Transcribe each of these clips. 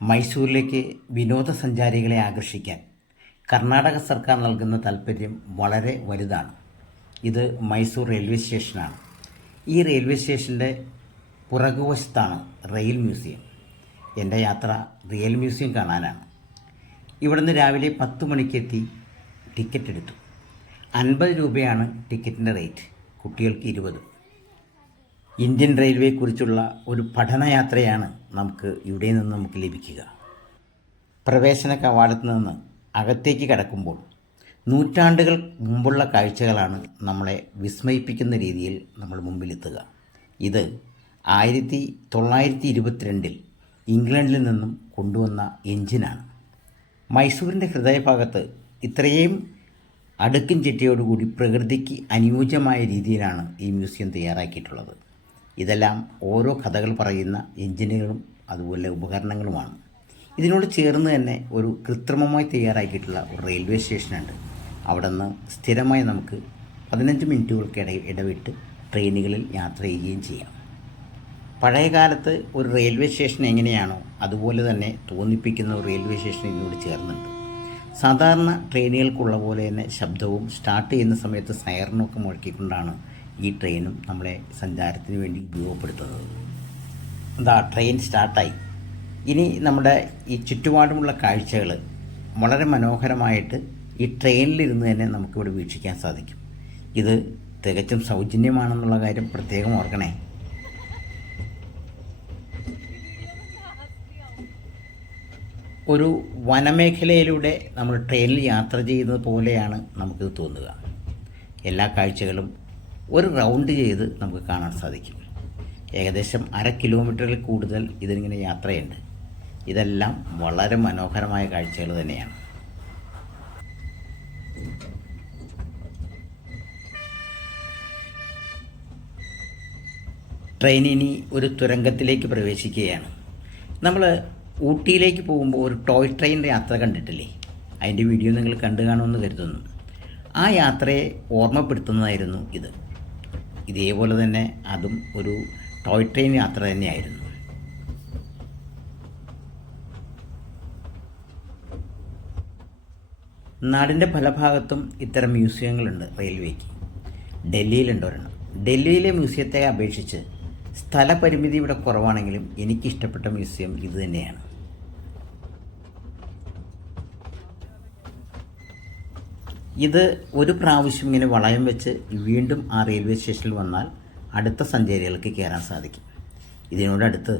മൈസൂരിലേക്ക് വിനോദസഞ്ചാരികളെ ആകർഷിക്കാൻ കർണാടക സർക്കാർ നൽകുന്ന താൽപ്പര്യം വളരെ വലുതാണ്. ഇത് മൈസൂർ റെയിൽവേ സ്റ്റേഷനാണ്. ഈ റെയിൽവേ സ്റ്റേഷൻ്റെ പുറകുവശത്താണ് റെയിൽ മ്യൂസിയം. എൻ്റെ യാത്ര റെയിൽ മ്യൂസിയം കാണാനാണ്. ഇവിടുന്ന് രാവിലെ 10 മണിക്കെത്തി ടിക്കറ്റ് എടുത്തു. 50 രൂപയാണ് ടിക്കറ്റിൻ്റെ റേറ്റ്, കുട്ടികൾക്ക് 20. ഇന്ത്യൻ റെയിൽവേയെക്കുറിച്ചുള്ള ഒരു പഠനയാത്രയാണ് ഇവിടെ നിന്ന് നമുക്ക് ലഭിക്കുക. പ്രവേശന കവാടത്ത് നിന്ന് അകത്തേക്ക് കടക്കുമ്പോൾ നൂറ്റാണ്ടുകൾ മുമ്പുള്ള കാഴ്ചകളാണ് നമ്മളെ വിസ്മയിപ്പിക്കുന്ന രീതിയിൽ നമ്മൾ മുമ്പിലെത്തുക. ഇത് 1922 ഇംഗ്ലണ്ടിൽ നിന്നും കൊണ്ടുവന്ന എഞ്ചിനാണ്. മൈസൂരിൻ്റെ ഹൃദയഭാഗത്ത് ഇത്രയും അടുക്കും ചിട്ടയോടുകൂടി പ്രകൃതിക്ക് അനുയോജ്യമായ രീതിയിലാണ് ഈ മ്യൂസിയം തയ്യാറാക്കിയിട്ടുള്ളത്. ഇതെല്ലാം ഓരോ കഥകൾ പറയുന്ന എഞ്ചിനുകളും അതുപോലെ ഉപകരണങ്ങളുമാണ്. ഇതിനോട് ചേർന്ന് തന്നെ ഒരു കൃത്രിമമായി തയ്യാറാക്കിയിട്ടുള്ള ഒരു റെയിൽവേ സ്റ്റേഷനുണ്ട്. അവിടെ നിന്ന് സ്ഥിരമായി നമുക്ക് 15 മിനിറ്റുകൾക്ക് ഇടവിട്ട് ട്രെയിനുകളിൽ യാത്ര ചെയ്യുകയും ചെയ്യാം. പഴയ കാലത്ത് ഒരു റെയിൽവേ സ്റ്റേഷൻ എങ്ങനെയാണോ അതുപോലെ തന്നെ തോന്നിപ്പിക്കുന്ന ഒരു റെയിൽവേ സ്റ്റേഷൻ ഇതിനോട് ചേർന്നുണ്ട്. സാധാരണ ട്രെയിനുകൾക്കുള്ള പോലെ തന്നെ ശബ്ദവും സ്റ്റാർട്ട് ചെയ്യുന്ന സമയത്ത് സൈറനൊക്കെ മുഴക്കിക്കൊണ്ടാണ് ഈ ട്രെയിനും നമ്മളെ സഞ്ചാരത്തിന് വേണ്ടി ഉപയോഗപ്പെടുത്തുന്നത്. ട്രെയിൻ സ്റ്റാർട്ടായി. ഇനി നമ്മുടെ ഈ ചുറ്റുപാടുമുള്ള കാഴ്ചകൾ വളരെ മനോഹരമായിട്ട് ഈ ട്രെയിനിലിരുന്ന് തന്നെ നമുക്കിവിടെ വീക്ഷിക്കാൻ സാധിക്കും. ഇത് തികച്ചും സൗജന്യമാണെന്നുള്ള കാര്യം പ്രത്യേകം ഓർക്കണേ. ഒരു വനമേഖലയിലൂടെ നമ്മൾ ട്രെയിനിൽ യാത്ര ചെയ്യുന്നത് പോലെയാണ് നമുക്കിത് തോന്നുക. എല്ലാ കാഴ്ചകളും ഒരു റൗണ്ട് ചെയ്ത് നമുക്ക് കാണാൻ സാധിക്കും. ഏകദേശം 1/2 കിലോമീറ്ററിൽ കൂടുതൽ ഇതിനിങ്ങനെ യാത്രയുണ്ട്. ഇതെല്ലാം വളരെ മനോഹരമായ കാഴ്ചകൾ തന്നെയാണ്. ട്രെയിൻ ഇനി ഒരു തുരങ്കത്തിലേക്ക് പ്രവേശിക്കുകയാണ്. നമ്മൾ ഊട്ടിയിലേക്ക് പോകുമ്പോൾ ഒരു ടോയ് ട്രെയിനിൻ്റെ യാത്ര കണ്ടിട്ടില്ലേ? അതിൻ്റെ വീഡിയോ നിങ്ങൾ കണ്ടു കാണുമെന്ന് കരുതുന്നു. ആ യാത്രയെ ഓർമ്മപ്പെടുത്തുന്നതായിരുന്നു ഇത്. ഇതേപോലെ തന്നെ അതും ഒരു ടോയ് ട്രെയിൻ യാത്ര തന്നെയായിരുന്നു. നാടിൻ്റെ പല ഭാഗത്തും ഇത്തരം മ്യൂസിയങ്ങളുണ്ട് റെയിൽവേക്ക്. ഡൽഹിയിലുണ്ട് ഒരെണ്ണം. ഡൽഹിയിലെ മ്യൂസിയത്തെ അപേക്ഷിച്ച് സ്ഥലപരിമിതി ഇവിടെ കുറവാണെങ്കിലും എനിക്കിഷ്ടപ്പെട്ട മ്യൂസിയം ഇത് തന്നെയാണ്. ഇത് ഒരു പ്രാവശ്യം ഇങ്ങനെ വളയം വെച്ച് വീണ്ടും ആ റെയിൽവേ സ്റ്റേഷനിൽ വന്നാൽ അടുത്ത സഞ്ചാരികൾക്ക് കയറാൻ സാധിക്കും. ഇതിനോടടുത്ത്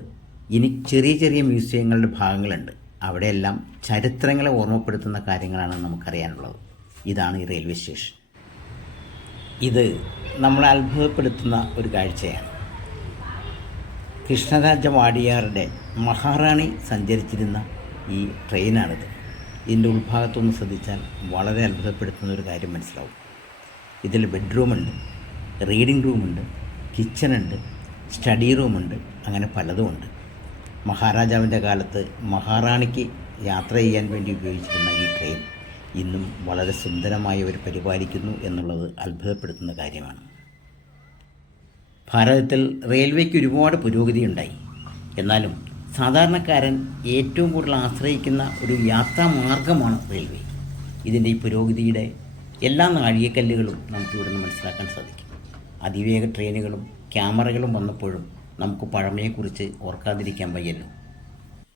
ഇനി ചെറിയ ചെറിയ മ്യൂസിയങ്ങളുടെ ഭാഗങ്ങളുണ്ട്. അവിടെയെല്ലാം ചരിത്രങ്ങളെ ഓർമ്മപ്പെടുത്തുന്ന കാര്യങ്ങളാണ് നമുക്കറിയാനുള്ളത്. ഇതാണ് ഈ റെയിൽവേ സ്റ്റേഷൻ. ഇത് നമ്മളെ അത്ഭുതപ്പെടുത്തുന്ന ഒരു കാഴ്ചയാണ്. കൃഷ്ണരാജ വാഡിയാറുടെ മഹാറാണി സഞ്ചരിച്ചിരുന്ന ഈ ട്രെയിനാണിത്. ഇതിൻ്റെ ഉൾഭാഗത്തൊന്ന് ശ്രദ്ധിച്ചാൽ വളരെ അത്ഭുതപ്പെടുത്തുന്ന ഒരു കാര്യം മനസ്സിലാവും. ഇതിൽ ബെഡ്റൂമുണ്ട്, റീഡിംഗ് റൂമുണ്ട്, കിച്ചണുണ്ട്, സ്റ്റഡി റൂമുണ്ട്, അങ്ങനെ പലതുമുണ്ട്. മഹാരാജാവിൻ്റെ കാലത്ത് മഹാറാണിക്ക് യാത്ര ചെയ്യാൻ വേണ്ടി ഉപയോഗിച്ചിരുന്ന ഈ ട്രെയിൻ ഇന്നും വളരെ സുന്ദരമായി അവർ പരിപാലിക്കുന്നു എന്നുള്ളത് അത്ഭുതപ്പെടുത്തുന്ന കാര്യമാണ്. ഭാരതത്തിൽ റെയിൽവേക്ക് ഒരുപാട് പുരോഗതിയുണ്ടായി. എന്നാലും സാധാരണക്കാരൻ ഏറ്റവും കൂടുതൽ ആശ്രയിക്കുന്ന ഒരു യാത്രാ മാർഗമാണ് റെയിൽവേ. ഇതിൻ്റെ ഈ പുരോഗതിയുടെ എല്ലാ നാഴികക്കല്ലുകളും നമുക്കിവിടെ നിന്ന് മനസ്സിലാക്കാൻ സാധിക്കും. അതിവേഗ ട്രെയിനുകളും ക്യാമറകളും വന്നപ്പോഴും നമുക്ക് പഴമയെക്കുറിച്ച് ഓർക്കാതിരിക്കാൻ വയ്യല്ലോ.